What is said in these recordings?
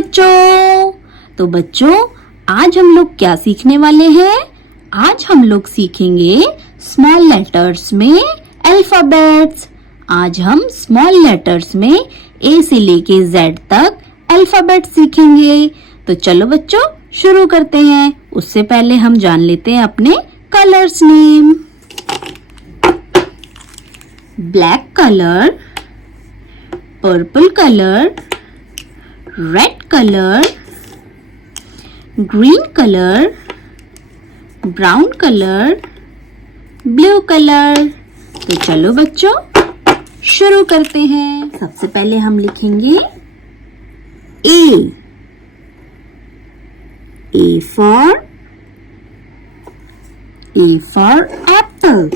बच्चों। तो बच्चों आज हम लोग क्या सीखने वाले हैं? आज हम लोग सीखेंगे स्मॉल लेटर्स में अल्फाबेट्स। आज हम स्मॉल लेटर्स में ए से लेके जेड तक अल्फाबेट सीखेंगे। तो चलो बच्चों शुरू करते हैं। उससे पहले हम जान लेते हैं अपने colours name. Black colour, purple colour, red colour, green colour, brown colour, blue colour. तो चलो बच्चों शुरू करते हैं। सबसे पहले हम लिखेंगे ए। A for apple।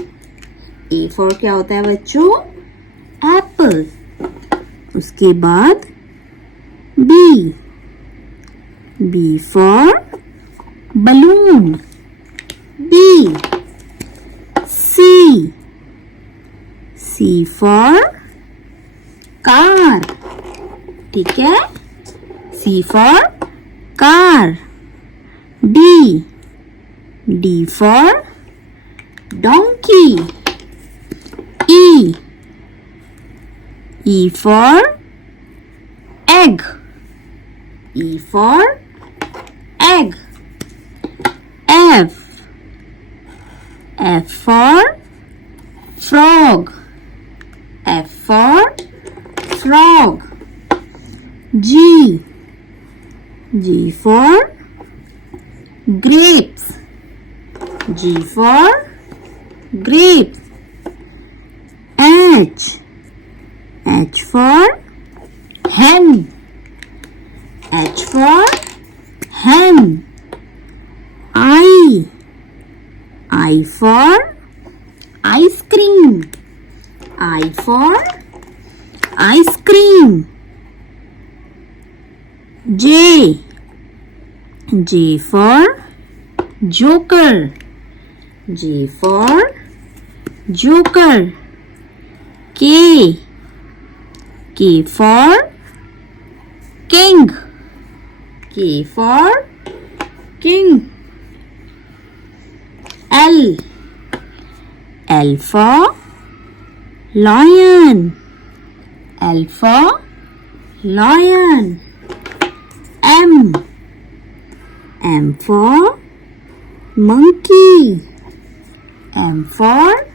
A for क्या होता है बच्चों? एप्पल। उसके बाद B। B for balloon। B। C। C for car। ठीक है, C for car। D। D for donkey। E। E for egg। E for egg। F। F for frog। F for frog। G। G for grapes। G for grapes। H। H for hen। H for hen। I। I for ice cream। I for ice cream। J। J for joker। J for joker। K। K for king। K for king। L। L for lion। L for lion। M। M for monkey। M for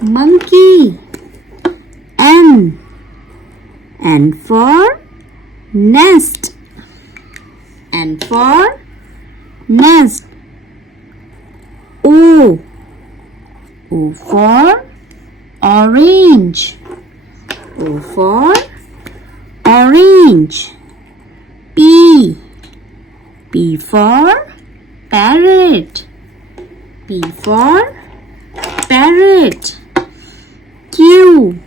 monkey। N। N for nest। N for nest। O। O for orange। O for orange। P। P for parrot। P for parrot। Q।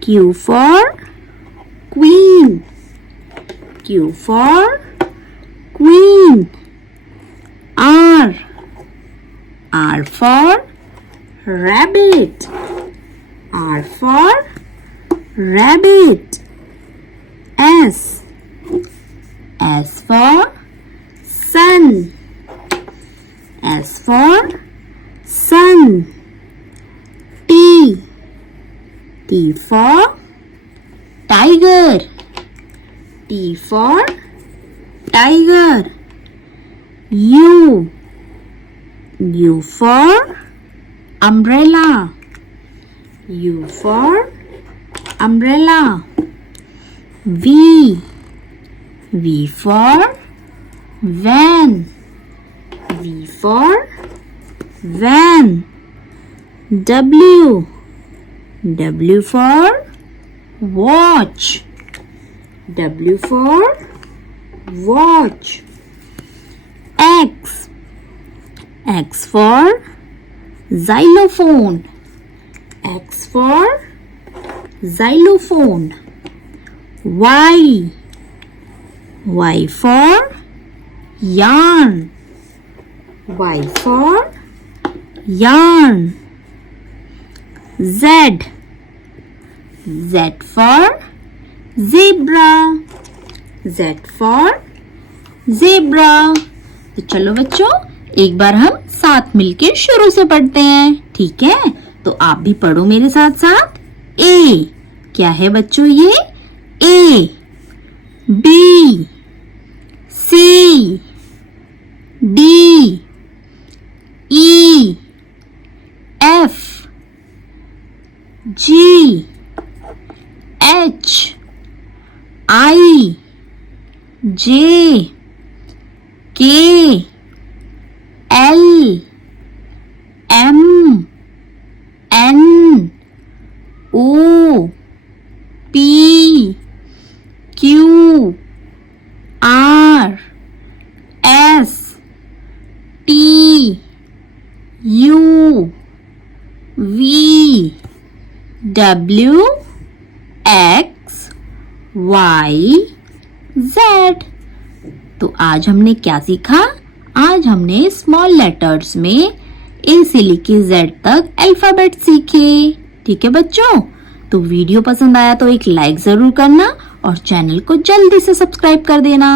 Q for queen। Q for queen। R। R for rabbit। R for rabbit। S। S for sun। S for sun। T। T for tiger। T for tiger। U। U for umbrella। U for umbrella। V। V for van। V for van। W। W for watch। W for watch। X। X for xylophone। X for xylophone। Y। Y for yarn। Y for yarn। Z। Z for zebra। Z for zebra। तो चलो बच्चों, एक बार हम साथ मिलके शुरू से पढ़ते हैं, ठीक है? तो आप भी पढ़ो मेरे साथ साथ। A क्या है बच्चों? ये A, B, C, D, E, F, G, H, I, J, K, L, M, N, O, P, Q, R, S, T, U, V, W, X, Y, Z। तो आज हमने क्या सीखा? आज हमने स्मॉल लेटर्स में ए से लेके जेड तक अल्फाबेट सीखे, ठीक है बच्चों? तो वीडियो पसंद आया तो एक लाइक जरूर करना और चैनल को जल्दी से सब्सक्राइब कर देना।